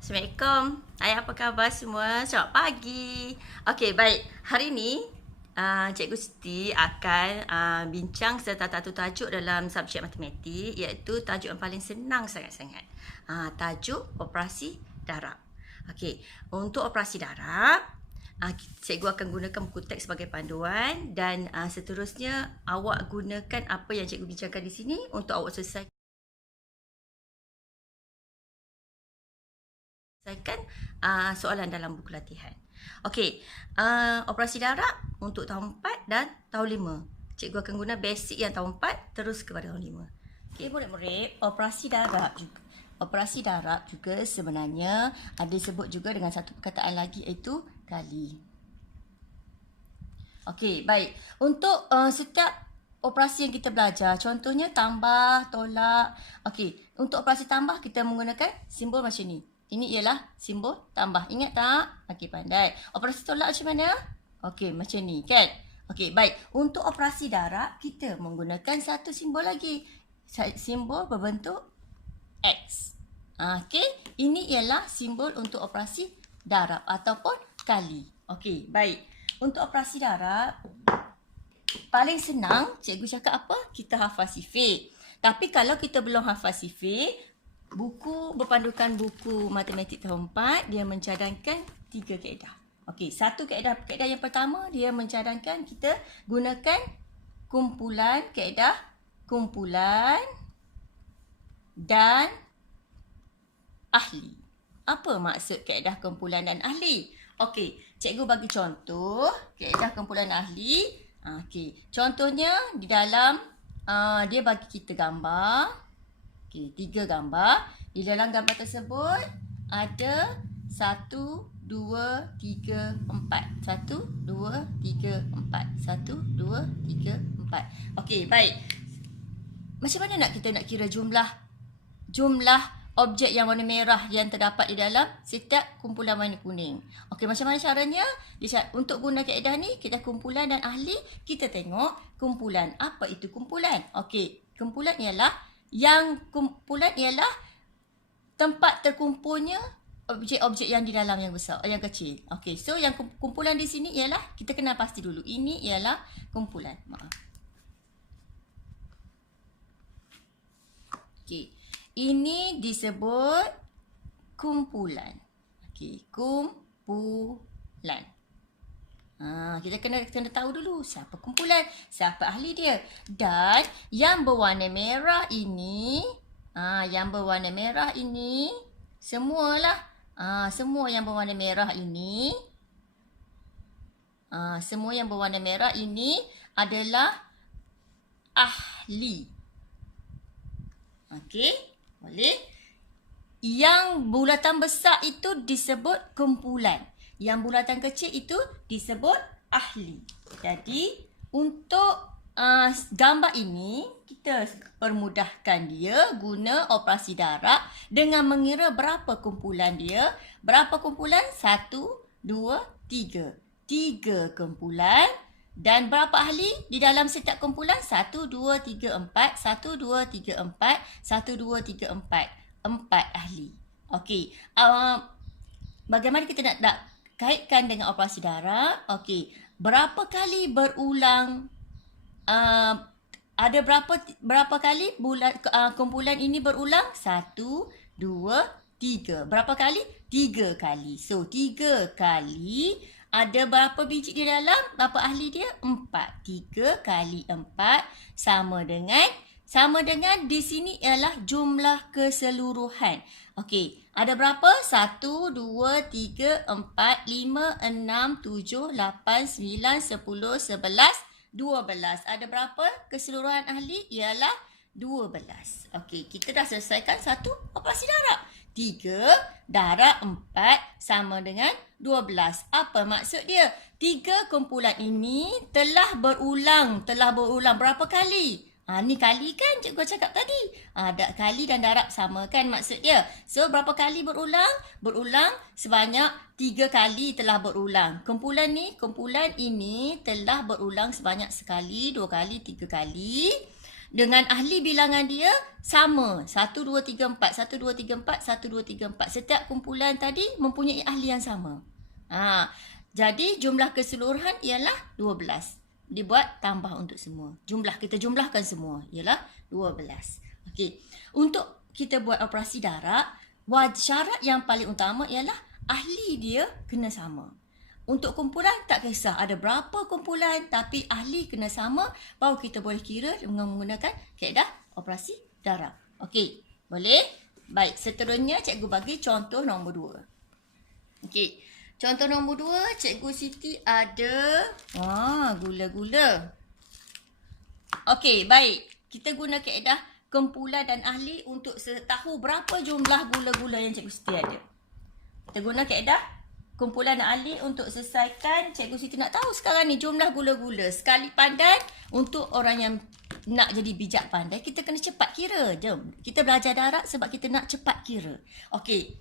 Assalamualaikum. Hai, apa khabar semua? Selamat pagi. Okey, baik. Hari ni Cikgu Siti akan bincang tentang satu tajuk dalam subjek matematik, iaitu tajuk yang paling senang sangat-sangat. Tajuk operasi darab. Okey, untuk operasi darab, cikgu akan gunakan buku teks sebagai panduan dan seterusnya awak gunakan apa yang cikgu bincangkan di sini untuk awak selesaikan soalan dalam buku latihan. Okey, operasi darab untuk tahun 4 dan tahun 5. Cikgu akan guna basic yang tahun 4 terus kepada tahun 5. Okey, murid-murid, operasi darab juga sebenarnya ada disebut juga dengan satu perkataan lagi, iaitu kali. Okey, baik. Untuk setiap operasi yang kita belajar, contohnya tambah, tolak. Okey, untuk operasi tambah kita menggunakan simbol macam ni. Ini ialah simbol tambah. Ingat tak? Okey, pandai. Operasi tolak macam mana? Okey, macam ni kan? Okey, baik. Untuk operasi darab, kita menggunakan satu simbol lagi. Simbol berbentuk X. Okey, ini ialah simbol untuk operasi darab ataupun kali. Okey, baik. Untuk operasi darab, paling senang cikgu cakap apa? Kita hafal sifir. Tapi kalau kita belum hafal sifir, berpandukan buku matematik tahun 4, dia mencadangkan 3 kaedah. Okey, satu kaedah yang pertama, dia mencadangkan kita gunakan kaedah kumpulan dan ahli. Apa maksud kaedah kumpulan dan ahli? Okey, cikgu bagi contoh kaedah kumpulan ahli. Okey, contohnya di dalam dia bagi kita gambar. Okey, 3 gambar. Di dalam gambar tersebut ada 1, 2, 3, 4. 1, 2, 3, 4. 1, 2, 3, 4. Okey, baik. Macam mana kita nak kira jumlah objek yang warna merah yang terdapat di dalam setiap kumpulan warna kuning? Okey, macam mana caranya? Untuk guna kaedah ni, kita kumpulan dan ahli, kita tengok kumpulan. Apa itu kumpulan? Okey, kumpulan ialah tempat terkumpulnya objek-objek yang di dalam yang besar, yang kecil. Okey, so yang kumpulan di sini ialah, kita kenal pasti dulu. Ini ialah kumpulan. Maaf. Okey, ini disebut kumpulan. Okey, kumpulan. Kita kena tahu dulu siapa kumpulan, siapa ahli dia. Dan yang berwarna merah ini, semualah. Semua yang berwarna merah ini, adalah ahli. Okey, boleh? Yang bulatan besar itu disebut kumpulan. Yang bulatan kecil itu disebut ahli. Jadi, untuk gambar ini, kita permudahkan dia guna operasi darab dengan mengira berapa kumpulan dia. Berapa kumpulan? 1, 2, 3. 3 kumpulan. Dan berapa ahli di dalam setiap kumpulan? 1, 2, 3, 4. 1, 2, 3, 4. 1, 2, 3, 4. 4 ahli. Okey. Bagaimana kita nak kaitkan dengan operasi darab? Okey. Berapa kali berulang? Ada berapa kali kumpulan ini berulang? 1, 2, 3. Berapa kali? 3 kali. So, 3 kali. Ada berapa biji di dalam? Berapa ahli dia? 4. 3 kali 4 sama dengan di sini ialah jumlah keseluruhan. Okey, ada berapa? 1, 2, 3, 4, 5, 6, 7, 8, 9, 10, 11, 12. Ada berapa keseluruhan ahli? Ialah 12. Okey, kita dah selesaikan satu operasi darab. 3 darab 4 sama dengan 12. Apa maksud dia? 3 kumpulan ini telah berulang berapa kali? Ni kali kan cikgu cakap tadi. Kali dan darab sama kan maksud dia. So, berapa kali berulang? Berulang sebanyak 3 kali telah berulang. Kumpulan ini telah berulang sebanyak sekali, 2 kali, 3 kali. dengan ahli bilangan dia sama. 1, 2, 3, 4. 1, 2, 3, 4. 1, 2, 3, 4. Setiap kumpulan tadi mempunyai ahli yang sama. Jadi jumlah keseluruhan ialah 12. Dibuat tambah untuk semua. Kita jumlahkan semua ialah 12. Okey. Untuk kita buat operasi darab, syarat yang paling utama ialah ahli dia kena sama. Untuk kumpulan tak kisah ada berapa kumpulan, tapi ahli kena sama, baru kita boleh kira dengan menggunakan kaedah operasi darab. Okey, boleh? Baik, seterusnya cikgu bagi contoh nombor 2. Okey, contoh nombor 2, Cikgu Siti ada gula-gula. Okey, baik. Kita guna kaedah kumpulan dan ahli untuk tahu berapa jumlah gula-gula yang Cikgu Siti ada. Kita guna kaedah kumpulan dan ahli untuk selesaikan. Cikgu Siti nak tahu sekarang ni jumlah gula-gula. Sekali pandai, untuk orang yang nak jadi bijak pandai, kita kena cepat kira. Jom, kita belajar darab sebab kita nak cepat kira. Okey,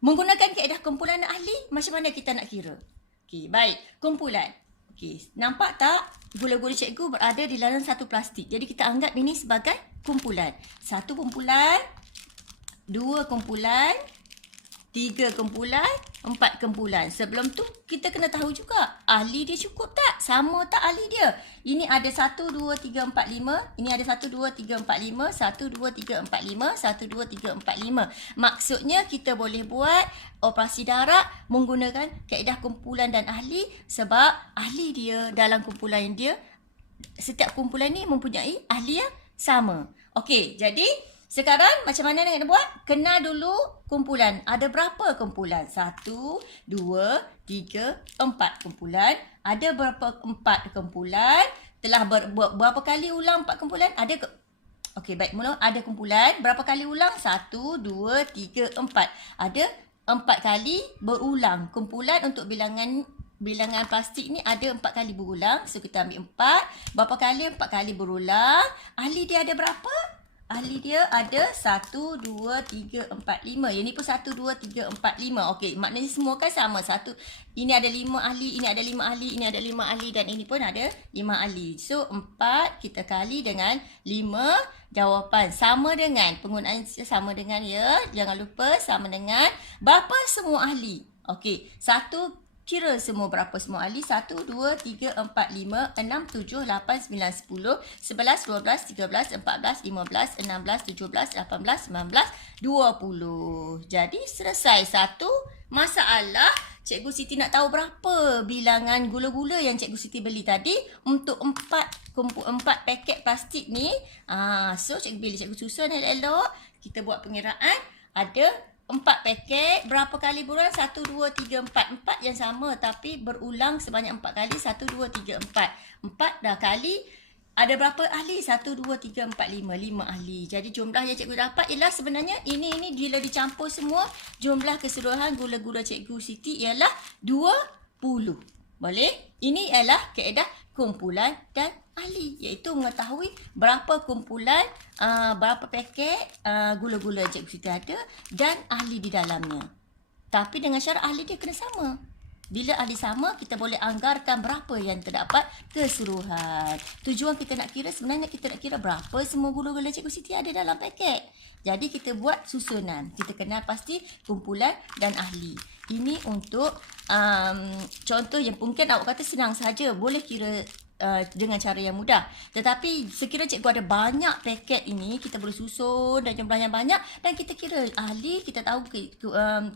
menggunakan kaedah kumpulan dan ahli, macam mana kita nak kira? Okey, baik. Kumpulan. Okey, nampak tak? Gula-gula cikgu berada di dalam satu plastik. Jadi kita anggap ini sebagai kumpulan. 1 kumpulan, 2 kumpulan, 3 kumpulan, 4 kumpulan. Sebelum tu kita kena tahu juga ahli dia cukup tak? Sama tak ahli dia? Ini ada 1, 2, 3, 4, 5. Ini ada 1, 2, 3, 4, 5. 1, 2, 3, 4, 5. 1, 2, 3, 4, 5. Maksudnya kita boleh buat operasi darab menggunakan kaedah kumpulan dan ahli sebab ahli dia dalam kumpulan dia, setiap kumpulan ni mempunyai ahli yang sama. Okey, jadi sekarang macam mana nak buat? Kenal dulu kumpulan. Ada berapa kumpulan? 1, 2, 3, 4 kumpulan. Ada berapa 4 kumpulan? Telah berapa kali ulang 4 kumpulan? Okey, baik. Mula ada kumpulan. Berapa kali ulang? 1, 2, 3, 4. Ada 4 kali berulang. Kumpulan untuk bilangan plastik ni ada 4 kali berulang. So kita ambil 4. Berapa kali? 4 kali berulang. Ahli dia ada berapa? Ahli dia ada 1, 2, 3, 4, 5. Yang ni pun 1, 2, 3, 4, 5. Okey, maknanya semua kan sama. Ini ada 5 ahli, ini ada 5 ahli, ini ada 5 ahli dan ini pun ada 5 ahli. So 4 kita kali dengan 5. Jawapan sama dengan, penggunaan sama dengan ya. Jangan lupa sama dengan berapa semua ahli. Okey, 1 kira semua berapa semua ahli. 1, 2, 3, 4, 5, 6, 7, 8, 9, 10, 11, 12, 13, 14, 15, 16, 17, 18, 19, 20. Jadi selesai satu masalah. Cikgu Siti nak tahu berapa bilangan gula-gula yang Cikgu Siti beli tadi untuk 4 paket plastik ni. So bila cikgu susun elok-elok, kita buat pengiraan. Ada 4 paket, berapa kali berulang? 1, 2, 3, 4. 4 yang sama tapi berulang sebanyak 4 kali. 1, 2, 3, 4. 4 dah kali. Ada berapa ahli? 1, 2, 3, 4, 5. 5 ahli. Jadi jumlah yang cikgu dapat ialah sebenarnya ini bila dicampur semua, jumlah keseluruhan gula-gula Cikgu Siti ialah 20. Boleh? Ini ialah kaedah kumpulan dan ahli, iaitu mengetahui berapa kumpulan, berapa paket gula-gula Cikgu Siti ada dan ahli di dalamnya. Tapi dengan syarat ahli dia kena sama. Bila ahli sama, kita boleh anggarkan berapa yang terdapat keseluruhan. Tujuan kita nak kira, sebenarnya kita nak kira berapa semua gula-gula Cikgu Siti ada dalam paket. Jadi kita buat susunan. Kita kenal pasti kumpulan dan ahli. Ini untuk contoh yang mungkin awak kata senang saja, boleh kira dengan cara yang mudah. Tetapi sekiranya cikgu ada banyak paket ini, kita boleh susun dan jumlah yang banyak dan kita kira ahli, kita tahu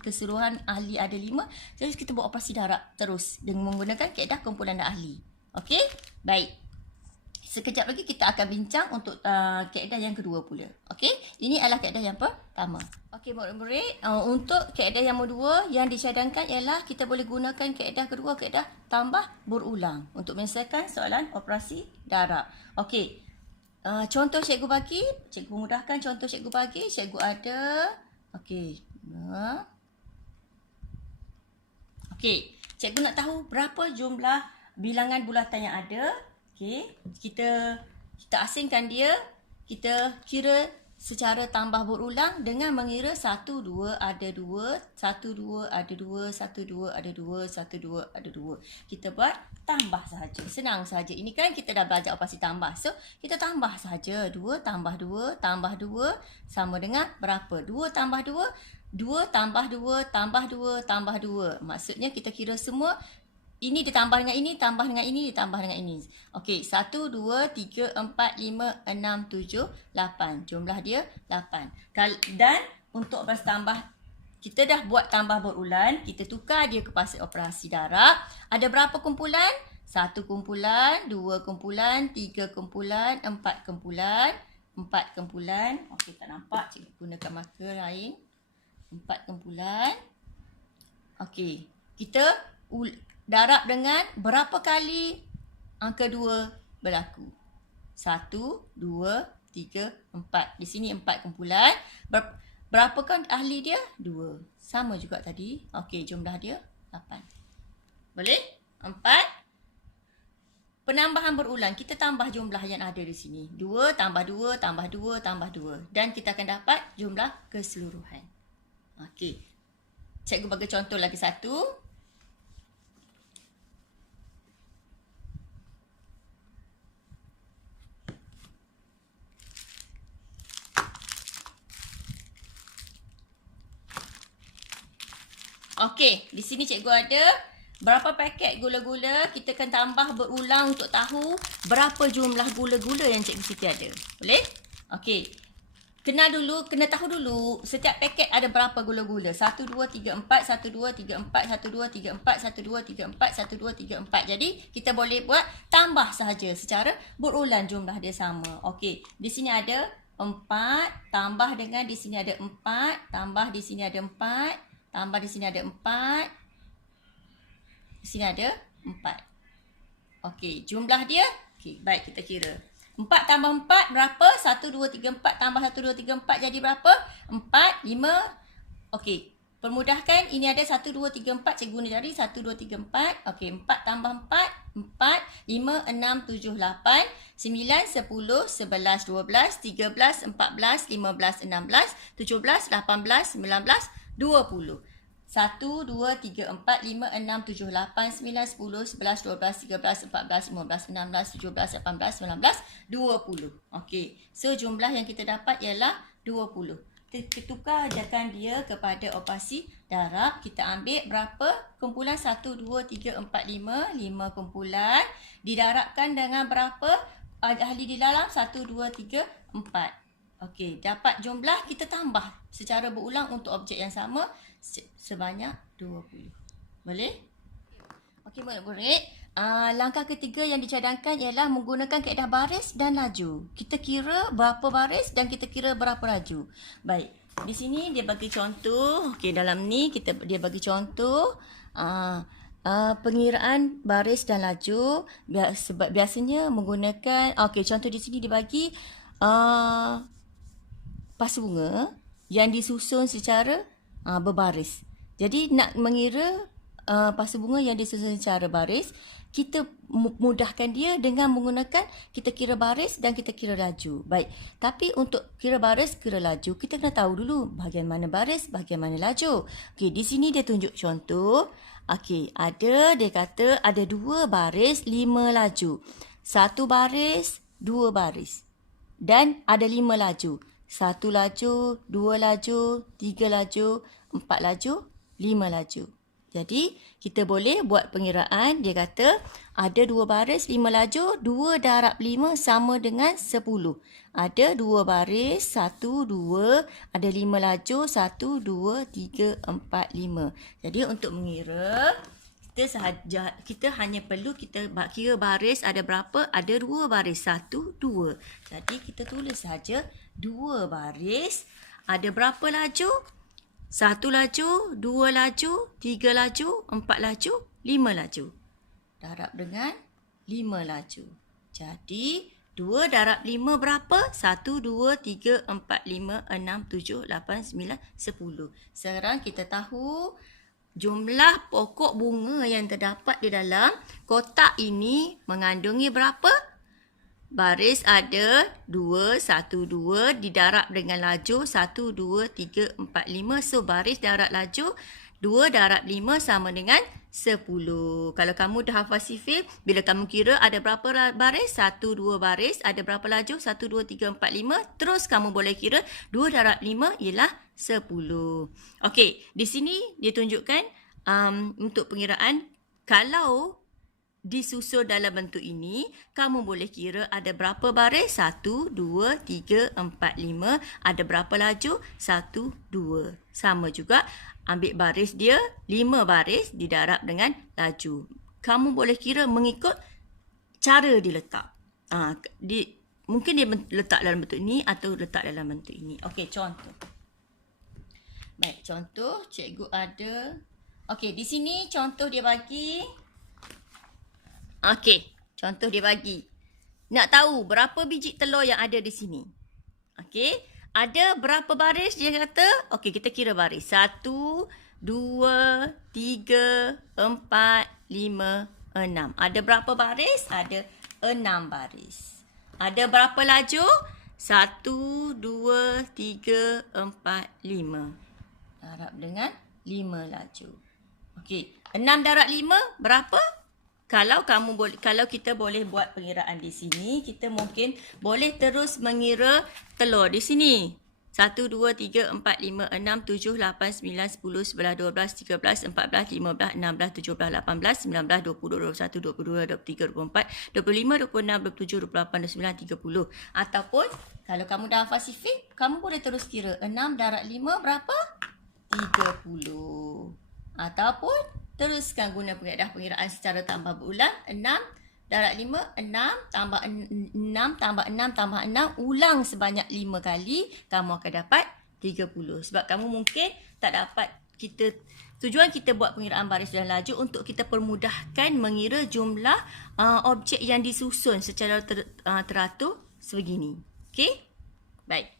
keseluruhan ahli ada 5. Jadi kita buat operasi darab terus dengan menggunakan kaedah kumpulan dan ahli. Okey? Baik. Sekejap lagi kita akan bincang untuk kaedah yang kedua pula. Okey? Ini adalah kaedah yang pertama. Okey, murid-murid, untuk kaedah yang kedua yang dicadangkan ialah kita boleh gunakan kaedah kedua, kaedah tambah berulang untuk menyelesaikan soalan operasi darab. Okey. Contoh cikgu bagi, cikgu mudahkan contoh cikgu bagi. Cikgu ada okey. Okey, cikgu nak tahu berapa jumlah bilangan bulatan yang ada. Okey, kita asingkan dia, kita kira secara tambah berulang dengan mengira 1, 2 ada 2, 1, 2 ada 2, 1, 2 ada 2, 1, 2 ada 2. Kita buat tambah sahaja. Senang sahaja. Ini kan kita dah belajar operasi tambah. So, kita tambah sahaja. 2 tambah 2 tambah 2 sama dengan berapa? 2 tambah 2, 2 tambah 2 tambah 2 tambah 2. Maksudnya kita kira semua ini ditambah dengan ini, tambah dengan ini, ditambah dengan ini. Okey, 1, 2, 3, 4, 5, 6, 7, 8. Jumlah dia 8. Dan untuk operasi tambah, kita dah buat tambah berulang. Kita tukar dia ke pasal operasi darab. Ada berapa kumpulan? 1 kumpulan, 2 kumpulan, 3 kumpulan, 4 kumpulan. 4 kumpulan. Okey, tak nampak. Cikgu gunakan marker lain. 4 kumpulan. Okey, kita darab dengan berapa kali angka 2 berlaku? 1, 2, 3, 4. Di sini 4 kumpulan. Berapakah ahli dia? 2. Sama juga tadi. Okey, jumlah dia 8. Boleh? 4. Penambahan berulang. Kita tambah jumlah yang ada di sini. 2 tambah 2 tambah 2 tambah 2. Dan kita akan dapat jumlah keseluruhan. Okey. Cikgu bagi contoh lagi satu. Okey, di sini cikgu ada berapa paket gula-gula. Kita akan tambah berulang untuk tahu berapa jumlah gula-gula yang Cikgu Siti ada. Boleh? Okey. Kena tahu dulu setiap paket ada berapa gula-gula. 1, 2, 3, 4, 1, 2, 3, 4, 1, 2, 3, 4, 1, 2, 3, 4, 1, 2, 3, 4. Jadi, kita boleh buat tambah sahaja secara berulang jumlah dia sama. Okey, di sini ada 4, tambah dengan di sini ada 4, tambah di sini ada 4. Tambah di sini ada 4. Di sini ada 4. Okey, jumlah dia. Okey, baik kita kira. 4 tambah 4 berapa? 1, 2, 3, 4 tambah 1, 2, 3, 4 jadi berapa? 4, 5. Okey, permudahkan. Ini ada 1, 2, 3, 4. Cikgu guna jari. 1, 2, 3, 4. Okey, 4 tambah 4. 4, 5, 6, 7, 8, 9, 10, 11, 12, 13, 14, 15, 16, 17, 18, 19, 20. 1, 2, 3, 4, 5, 6, 7, 8, 9, 10, 11, 12, 13, 14, 15, 16, 17, 18, 19, 20. Okey. So, jumlah yang kita dapat ialah 20. Kita tukar ajakan dia kepada operasi darab. Kita ambil berapa kumpulan? 1, 2, 3, 4, 5. 5 kumpulan. Didarabkan dengan berapa ahli di dalam? 1, 2, 3, 4. Okey, dapat jumlah, kita tambah secara berulang untuk objek yang sama sebanyak 20. Boleh? Okey, murid-murid. Langkah ketiga yang dicadangkan ialah menggunakan kaedah baris dan laju. Kita kira berapa baris dan kita kira berapa laju. Baik, di sini dia bagi contoh. Okey, dalam ni dia bagi contoh pengiraan baris dan laju. Biasanya menggunakan, okey, contoh di sini dia bagi pasu bunga yang disusun secara berbaris. Jadi nak mengira pasu bunga yang disusun secara baris, kita mudahkan dia dengan menggunakan kita kira baris dan kita kira laju. Baik, tapi untuk kira baris, kira laju, kita kena tahu dulu bahagian mana baris, bahagian mana laju. Okey, di sini dia tunjuk contoh. Okey, dia kata ada 2 baris, 5 laju. 1 baris, 2 baris. Dan ada 5 laju. 1 laju, 2 laju, 3 laju, 4 laju, 5 laju. Jadi, kita boleh buat pengiraan. Dia kata ada 2 baris, 5 laju, 2 darab 5 sama dengan 10. Ada 2 baris, 1, 2, ada 5 laju, 1, 2, 3, 4, 5. Jadi, untuk mengira, kita hanya perlu kita kira baris ada berapa? Ada 2 baris. 1, 2. Jadi, kita tulis saja 2 baris. Ada berapa laju? 1 laju, 2 laju, 3 laju, 4 laju, 5 laju. Darab dengan 5 laju. Jadi, 2 darab 5 berapa? 1, 2, 3, 4, 5, 6, 7, 8, 9, 10. Sekarang kita tahu jumlah pokok bunga yang terdapat di dalam kotak ini mengandungi berapa? baris ada 2, 1, 2 didarab dengan laju 1, 2, 3, 4, 5. So baris darab laju 2 darab 5 sama dengan 10. Kalau kamu dah hafal sifil, bila kamu kira ada berapa baris? 1, 2 baris. Ada berapa laju? 1, 2, 3, 4, 5. Terus kamu boleh kira 2 darab 5 ialah 10. Okey, di sini dia tunjukkan untuk pengiraan kalau disusul dalam bentuk ini, kamu boleh kira ada berapa baris? 1, 2, 3, 4, 5. Ada berapa laju? 1, 2. Sama juga, ambil baris dia, 5 baris didarab dengan laju. Kamu boleh kira mengikut cara diletak. Mungkin dia letak dalam bentuk ini atau letak dalam bentuk ini. Okey, contoh. Baik, contoh cikgu ada. Okey, di sini contoh dia bagi. Okey, contoh dia bagi. Nak tahu berapa biji telur yang ada di sini. Okey, ada berapa baris dia kata? Okey, kita kira baris. 1, 2, 3, 4, 5, 6. Ada berapa baris? Ada 6 baris. Ada berapa laju? 1, 2, 3, 4, 5. Darab dengan 5 laju. Okey, 6 darab 5 berapa? Kalau kita boleh buat pengiraan di sini, kita mungkin boleh terus mengira telur di sini. 1, 2, 3, 4, 5, 6, 7, 8, 9, 10, 11, 12, 13, 14, 15, 16, 17, 18, 19, 20, 21, 22, 23, 24, 25, 26, 27, 28, 29, 30. Ataupun kalau kamu dah hafal sifil, kamu boleh terus kira 6 darab 5 berapa? 30. Ataupun teruskan guna pengiraan secara tambah berulang. 6 darab 5, 6 tambah 6 tambah 6 tambah 6. Ulang sebanyak 5 kali, kamu akan dapat 30. Sebab kamu mungkin tak dapat tujuan kita buat pengiraan baris dan laju untuk kita permudahkan mengira jumlah objek yang disusun secara teratur sebegini. Okey? Baik.